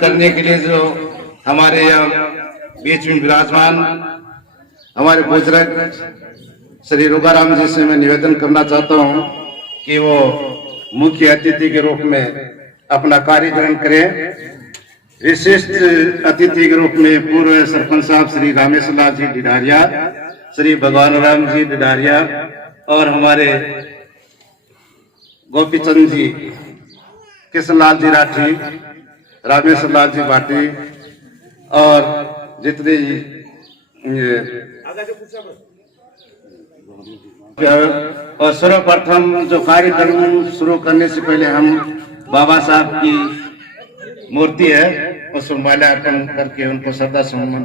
करने के लिए जो हमारे यहाँ बीच में विराजमान हमारे बुजुर्ग श्री रोगाराम जी से मैं निवेदन करना चाहता हूँ कि वो मुख्य अतिथि के रूप में अपना कार्य ग्रहण करें। विशिष्ट अतिथि के रूप में पूर्व सरपंच साहब श्री रामेश्वर लाल जी डिडारिया, श्री भगवान राम जी डिडारिया और हमारे गोपीचंद जी, कृष्णलाल जी राठी, रामेश्वर लाल जी भाटी और जितने और सर्वप्रथम जो कार्यक्रम शुरू करने से पहले हम बाबा साहब की मूर्ति है उस माल्यार्पण करके उनको श्रद्धा सुमन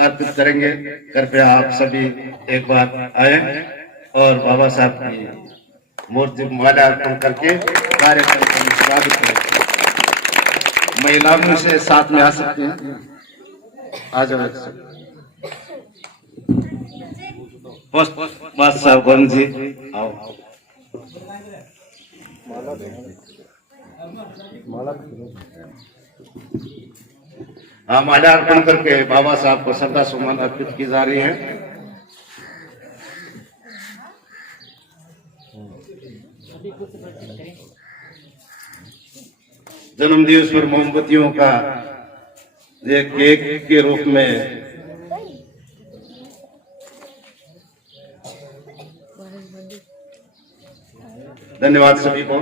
अर्पित करेंगे। कृपया आप सभी एक बार आए और बाबा साहब की मूर्ति माल्यार्पण करके कार्यक्रम का स्वागत करें। महिलाओं से साथ में आ सकते हैं, आ जाओ। साहब कौन जी आओ। हाँ, माल्यार्पण करके बाबा साहब को श्रद्धा सुमन अर्पित की जा रही है। जन्म दिवस पर मोमबत्तियों का एक केक के रूप में धन्यवाद सभी को।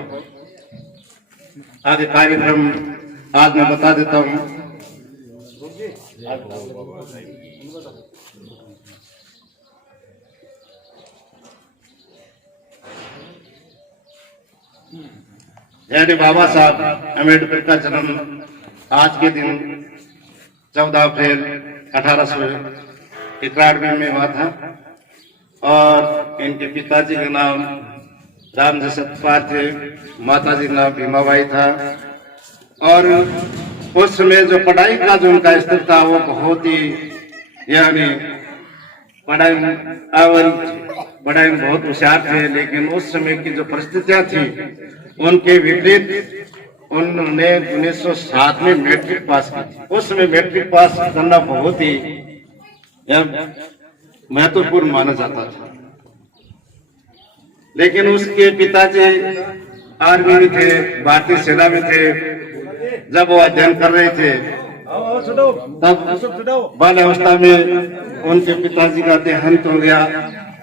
आगे कार्यक्रम आज मैं बता देता हूं। यानी बाबा साहब अम्बेडकर का जन्म आज के दिन 14 अप्रैल 1891 में हुआ था और इनके पिताजी का नाम रामजी सतपाल थे, माता जी का नाम भीमाबाई था। और उस समय जो पढ़ाई का जो उनका स्तर था वो बहुत ही यानी पढ़ाई में बहुत होशियार थे, लेकिन उस समय की जो परिस्थितियां थी उनके विपरीत उन्होंने 1907 में मैट्रिक पास की। उस समय मैट्रिक पास करना बहुत ही महत्वपूर्ण माना जाता था। लेकिन उसके पिताजी आर्मी में थे, भारतीय सेना में थे। जब वो अध्ययन कर रहे थे तब बाल्यावस्था में उनके पिताजी का देहांत हो गया।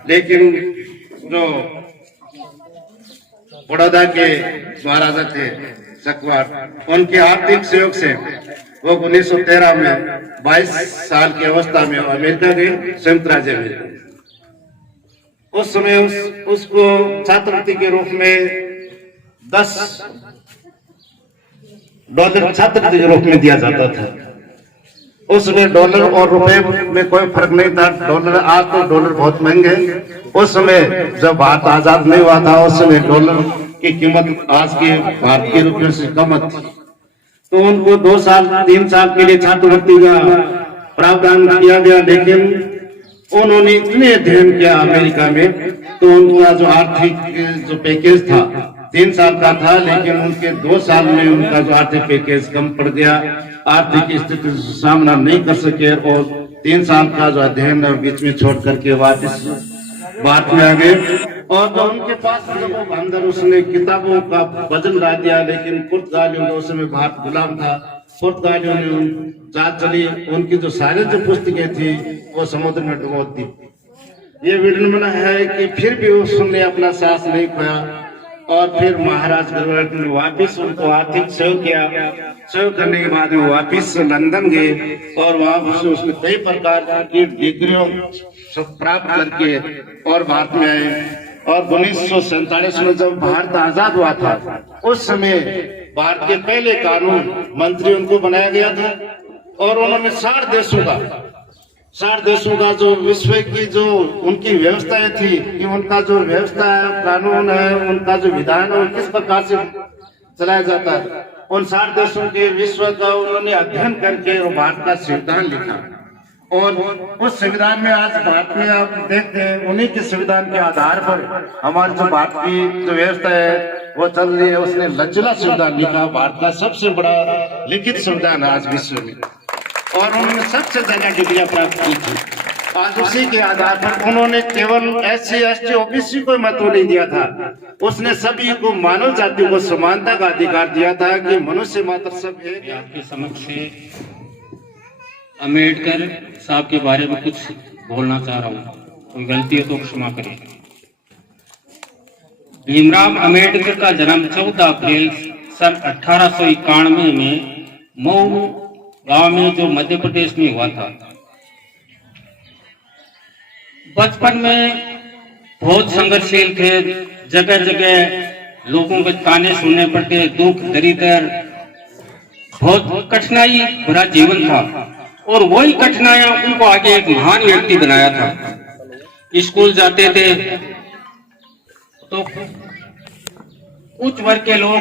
लेकिन जो बड़ौदा के महाराजा थे सकवार, उनके आर्थिक सहयोग से वो 1913 में 22 साल की अवस्था में अमेरिका गए, संयुक्त राज्य में। उस समय उसको छात्रवृत्ति के रूप में $10 छात्रवृत्ति के रूप में दिया जाता था। उसमें डॉलर और रुपए में कोई फर्क नहीं था। डॉलर आज तो डॉलर बहुत महंगे। उस समय जब भारत आजाद नहीं हुआ था उस समय डॉलर की कीमत आज के भारतीय रुपये से कम थी। तो उनको 2 साल 3 साल के लिए छात्रवृत्ति का प्रावधान किया गया। लेकिन उन्होंने इतने अध्ययन किया अमेरिका में, तो उनका जो आर्थिक जो पैकेज था 3 साल का था, लेकिन उनके 2 साल में उनका जो आर्थिक पैकेज कम पड़ गया। आर्थिक स्थिति से सामना नहीं कर सके और 3 साल का जो अध्ययन बीच में छोड़ करके वापस भारत में आ गए। और जो उनके पास अंदर उसने किताबों का वजन ला दिया, लेकिन पुर्तगालियों ने उस समय भारत गुलाम था। पुर्तगालियों ने चाल चली, उनकी जो सारे जो पुस्तकें थी वो समुद्र में डुबो दी। ये वर्णन है कि फिर भी उसने अपना साहस नहीं खोया और फिर महाराज गवर्नर ने वापिस उनको आर्थिक सहयोग किया। सहयोग करने के बाद वो वापिस लंदन गए और वहां से उसने कई प्रकार की डिग्रियों प्राप्त करके और भारत में आए। और 1947 में जब भारत आजाद हुआ था उस समय भारत के पहले कानून मंत्री उनको बनाया गया था और उन्होंने 60 देशों का जो विश्व की जो उनकी व्यवस्थाएं थी कि उनका जो व्यवस्था है, कानून है, उनका जो विधान है किस प्रकार से चलाया जाता है, उन 60 देशों के विश्व का उन्होंने अध्ययन करके भारत का संविधान लिखा। और उस संविधान में आज भारत में आप देखते हैं उन्हीं के संविधान के आधार पर हमारी जो भारत की जो व्यवस्था है वो चल रही है। उसने लचीला संविधान लिखा, भारत का सबसे बड़ा लिखित संविधान आज विश्व में, और उन्होंने सबसे ज्यादा डिग्रियां प्राप्त की थी। आज उसी के आधार पर उन्होंने केवल SC ST OBC को महत्व नहीं दिया था, उसने सभी को मानव जाति को समानता का अधिकार दिया था कि मनुष्य मात्र सब एक। आपके समक्ष अम्बेडकर साहब के बारे में कुछ बोलना चाह रहा हूँ, कोई गलती हो तो क्षमा करें। भीमराव अम्बेडकर का जन्म 14 अप्रैल सन 1891 में मऊ गांव में, जो मध्य प्रदेश में हुआ था। बचपन में बहुत संघर्षशील थे, जगह जगह लोगों के ताने सुनने पड़ते, दुख दरिद्र, बहुत कठिनाई भरा जीवन था, और वही कठिनाइयां उनको आगे एक महान व्यक्ति बनाया था। स्कूल जाते थे तो उच्च वर्ग के लोग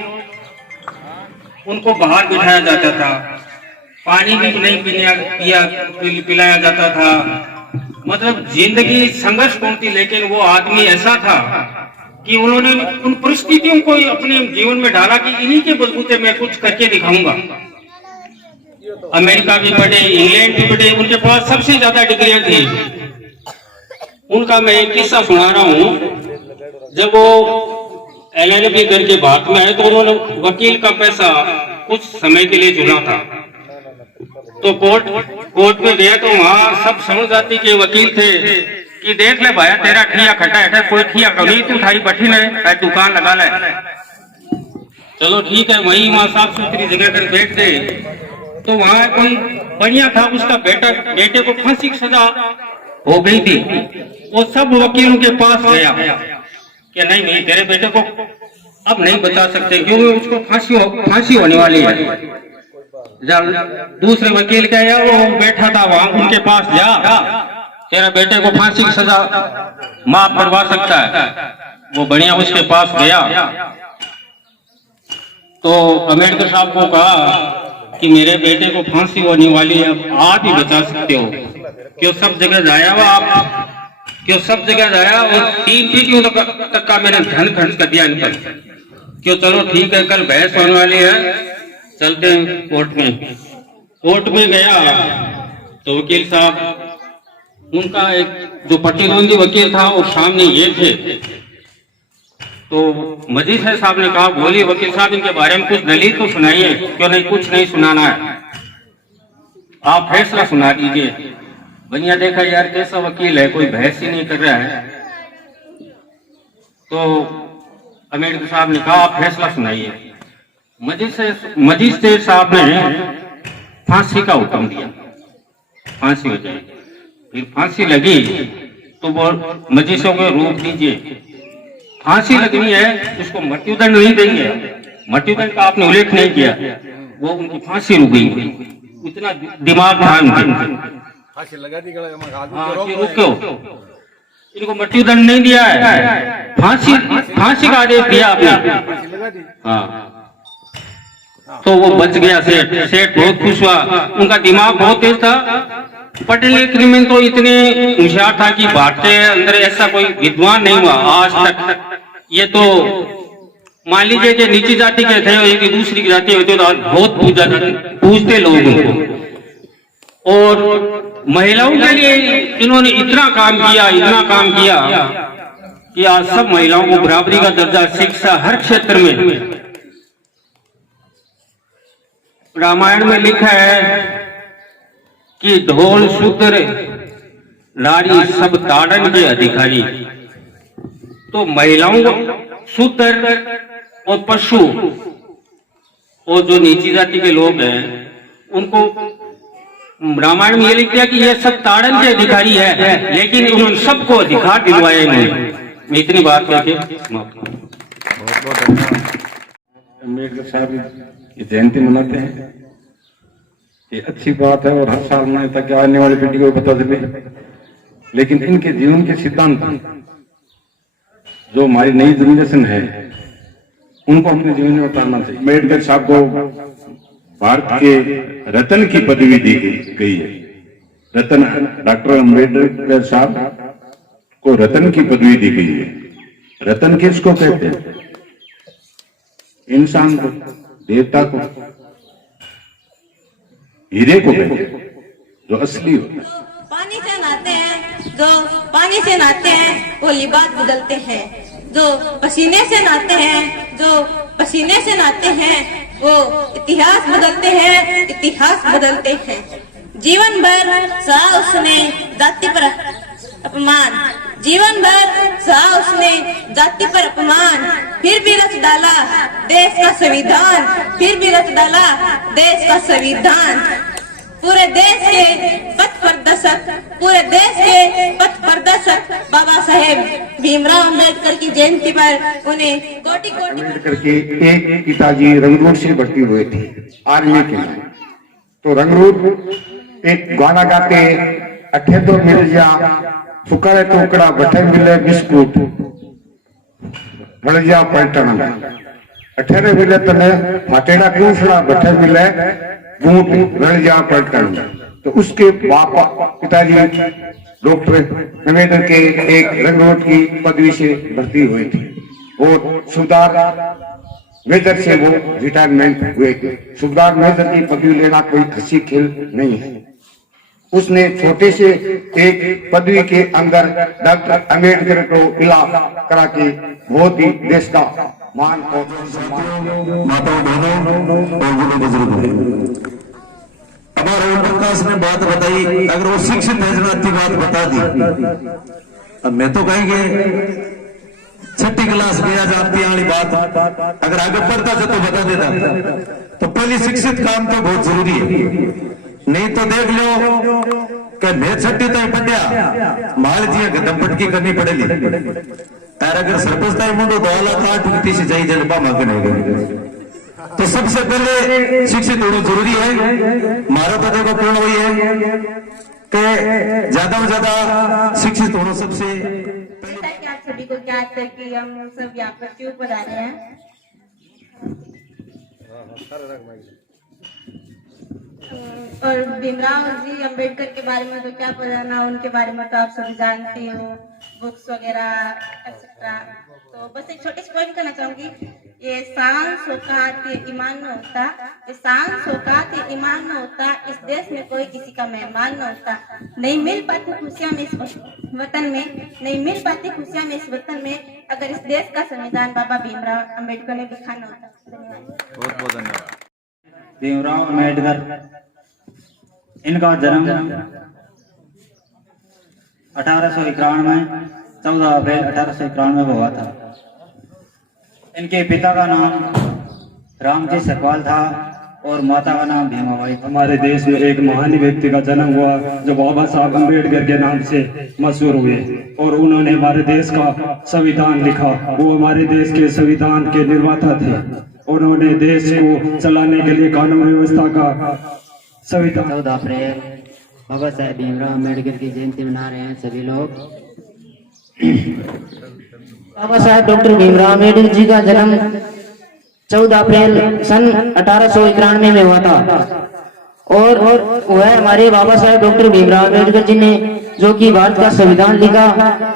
उनको बाहर बिठाया जाता था, पानी भी नहीं पिलाया जाता था। मतलब जिंदगी संघर्षपूर्ण थी, लेकिन वो आदमी ऐसा था कि उन्होंने उन परिस्थितियों को अपने जीवन में डाला कि इन्हीं के बलबूते मैं कुछ करके दिखाऊंगा। अमेरिका भी पढ़े, इंग्लैंड भी पढ़े, उनके पास सबसे ज्यादा डिग्रियां थी। उनका मैं एक किस्सा सुना रहा हूँ। जब वो LLB करके भारत में आए तो उन्होंने वकील का पैसा कुछ समय के लिए चुना था, तो कोर्ट में गया तो वहाँ सब समझ जाती के वकील थे कि देख ले भाया तेरा ठिया खटा है, कोई ठिया कभी तू थारी बठी है, दुकान लगा ले। चलो ठीक है, वही वहाँ साफ सुथरी जगह पर बैठ गए। तो वहाँ कोई बढ़िया था, उसका बेटे को फांसी की सजा हो गई थी। वो सब वकीलों के पास गया कि नहीं तेरे बेटे को अब नहीं बचा सकते, क्योंकि उसको फांसी होने वाली है। जब दूसरे वकील गया, वो बैठा था वहां, उनके पास जा, तेरा बेटे को फांसी की सजा माफ करवा सकता है। वो बढ़िया उसके पास गया तो अम्बेडकर साहब को कहा कि मेरे बेटे को फांसी होने वाली है, आप ही बचा सकते हो। क्यों सब जगह जाया वो आप, क्यों सब जगह जाया, और 3 पीढ़ियों तक का मैंने धन खर्च कर दिया इन पर। क्यों चलो ठीक है, कल बहस होने वाली है, चलते हैं कोर्ट में। कोर्ट में गया तो वकील साहब, उनका एक जो प्रतिद्वंदी वकील था वो सामने ये थे। तो मजिस्ट्रेट साहब ने कहा, बोलिए वकील साहब, इनके बारे में कुछ दलील तो सुनाइए। क्यों नहीं, कुछ नहीं सुनाना है, आप फैसला सुना दीजिए। भैया देखा यार कैसा वकील है, कोई बहस ही नहीं कर रहा है। तो अम्बेडकर साहब ने कहा, आप फैसला सुनाइए। मजिस्ट्रेट साहब ने फांसी का हुक्म दिया, फांसी हो जाएगी। फिर फांसी लगी तो वो मजिस्ट्रेट को रोक दीजिए, फांसी लगनी है, उसको मृत्युदंड नहीं देंगे। मृत्युदंड का आपने उल्लेख नहीं किया, वो उनकी फांसी रुक गई। इतना दिमाग था उनका। रुको, इनको मृत्युदंड नहीं दिया है, फांसी का आदेश दिया आपने। हाँ, तो वो बच गया। सेठ बहुत खुश हुआ, उनका दिमाग बहुत तेज था। पढ़े लिखने में तो इतने होशियार था कि भारत के अंदर ऐसा कोई विद्वान नहीं हुआ आज तक। ये तो मान लीजिए कि नीची जाति के थे, यदि दूसरी जाति होती तो बहुत पूछते लोग उनको। और महिलाओं के लिए इन्होंने इतना काम किया कि आज सब महिलाओं को बराबरी का दर्जा, शिक्षा, हर क्षेत्र में। रामायण में लिखा है कि ढोल शूद्र नारी सब ताड़न के अधिकारी। तो महिलाओं को शूद्र और पशु और जो नीची जाति के लोग हैं उनको रामायण में ये लिख दिया कि ये सब ताड़न के अधिकारी है, लेकिन उन्होंने सबको अधिकार दिलवाया इन्होंने। मैं इतनी बात करके बहुत बहुत धन्यवाद। अम्बेडकर साहब की जयंती मनाते हैं, ये अच्छी बात है, और हर साल मनाए ताकि आने वाली पीढ़ी को पता चले। लेकिन इनके जीवन के सिद्धांत जो हमारी नई जनरेशन है उनको अपने जीवन में उतारना चाहिए। अम्बेडकर साहब को भारत के रतन की पदवी दी गई है। रतन, डॉक्टर अम्बेडकर साहब को रतन की पदवी दी गई है। रतन किसको कहते हैं? इंसान को, देवता को। हीरे को कहते हैं, जो असली होता है। पानी से नहाते हैं, जो पानी से नहाते हैं वो लिबास बदलते हैं। जो पसीने से नहाते हैं, जो पसीने से नहाते हैं वो इतिहास बदलते हैं, इतिहास बदलते हैं। जीवन भर सहा उसने जाति पर अपमान, जीवन भर सहा उसने जाति पर अपमान, फिर भी रच डाला देश का संविधान, फिर भी रच डाला देश का संविधान। पूरे देश के पथ प्रदर्शक, पूरे देश के पथ प्रदर्शक बाबा साहेब भीमराव अम्बेडकर की जयंती पर उन्हें कोटि कोटि अम्बेडकर के एक पिताजी रंगरूट से भर्ती हुए थे आर्मी के लिए। तो रंगरूट एक गाना गाते, अठे तो मिल जा फुकरे टोकड़ा बठे मिले बिस्कुट रड़ जा पलटन, अठेरे मिले तने फाटेड़ा कूसड़ा बठे मिले बूट रड़ जा पलटन। तो उसके पापा पिताजी डॉक्टर अम्बेडकर के एक रंगरूट की पदवी से भर्ती हुए थे और सुबेदार मेजर से वो रिटायरमेंट हुए थे। सुबेदार मेजर की पदवी लेना कोई हंसी खेल नहीं है। उसने छोटे से एक पदवी के अंदर डॉक्टर अम्बेडकर को इला करा के बहुत ही देश का मान और माताओं बहनों और बूढ़े बुजुर्ग, हमारे ओम प्रकाश ने बात बताई, अगर वो शिक्षित है जनाती बात बता दी। अब मैं तो कहेंगे छठी क्लास में आज आपकी वाली बात अगर आगे पढ़ता था तो बता देता। तो पहले शिक्षित काम तो बहुत जरूरी है, नहीं तो देख लो कि मैं छठी तक पढ़िया माल जी कदम पटकी करनी पड़ेगी। यार अगर सरपंच तक मुंडो 2 लाख 8 से जाई जलपा मांगने। तो सबसे पहले शिक्षित होना जरूरी है। मारा तो देखो पूर्ण हुई है कि ज्यादा से ज्यादा शिक्षित होना सबसे जैसा कि आप सभी को ज्ञात है कि हम सब यहाँ पर क्यों पधारे हैं। और भीमराव जी अम्बेडकर के बारे में तो क्या बताना, उनके बारे में तो आप सभी जानते हो, बुक्स वगैरह एक्सेट्रा। तो बस एक छोटी सी पॉइंट करना चाहूंगी, ये शान शौकत ये ईमान न होता, ये शान शौकत ये ईमान न होता, इस देश में कोई किसी का मेहमान न होता। नहीं मिल पाती खुशियां में इस वतन में, नहीं मिल पाती खुशियां में इस वतन में, अगर इस देश का संविधान बाबा भीमराव अम्बेडकर ने लिखा न होता। धन्यवाद। बहुत बहुत धन्यवाद। भीमराव अम्बेडकर, इनका जन्म 1891 में 14 अप्रैल 1891 में हुआ था। इनके पिता का नाम रामजी सकपाल था और माता का नाम भीमाबाई। हमारे देश में एक महान व्यक्ति का जन्म हुआ जो बाबा साहब अम्बेडकर के नाम से मशहूर हुए और उन्होंने हमारे देश का संविधान लिखा। वो हमारे देश के संविधान के निर्माता थे। उन्होंने देश को चलाने के लिए कानून व्यवस्था का संविधान। 14 अप्रैल बाबा साहेब भीमराव अम्बेडकर की जयंती मना रहे हैं सभी लोग। बाबा साहेब डॉक्टर भीमराव अम्बेडकर जी का जन्म 14 अप्रैल सन 1891 में हुआ था और वह हमारे बाबा साहेब डॉक्टर भीमराव अम्बेडकर जी ने जो कि भारत का संविधान लिखा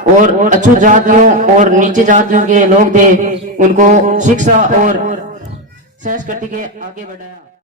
और अछूत जातियों और नीचे जातियों के लोग थे उनको शिक्षा और संस्कृति के आगे बढ़ाया।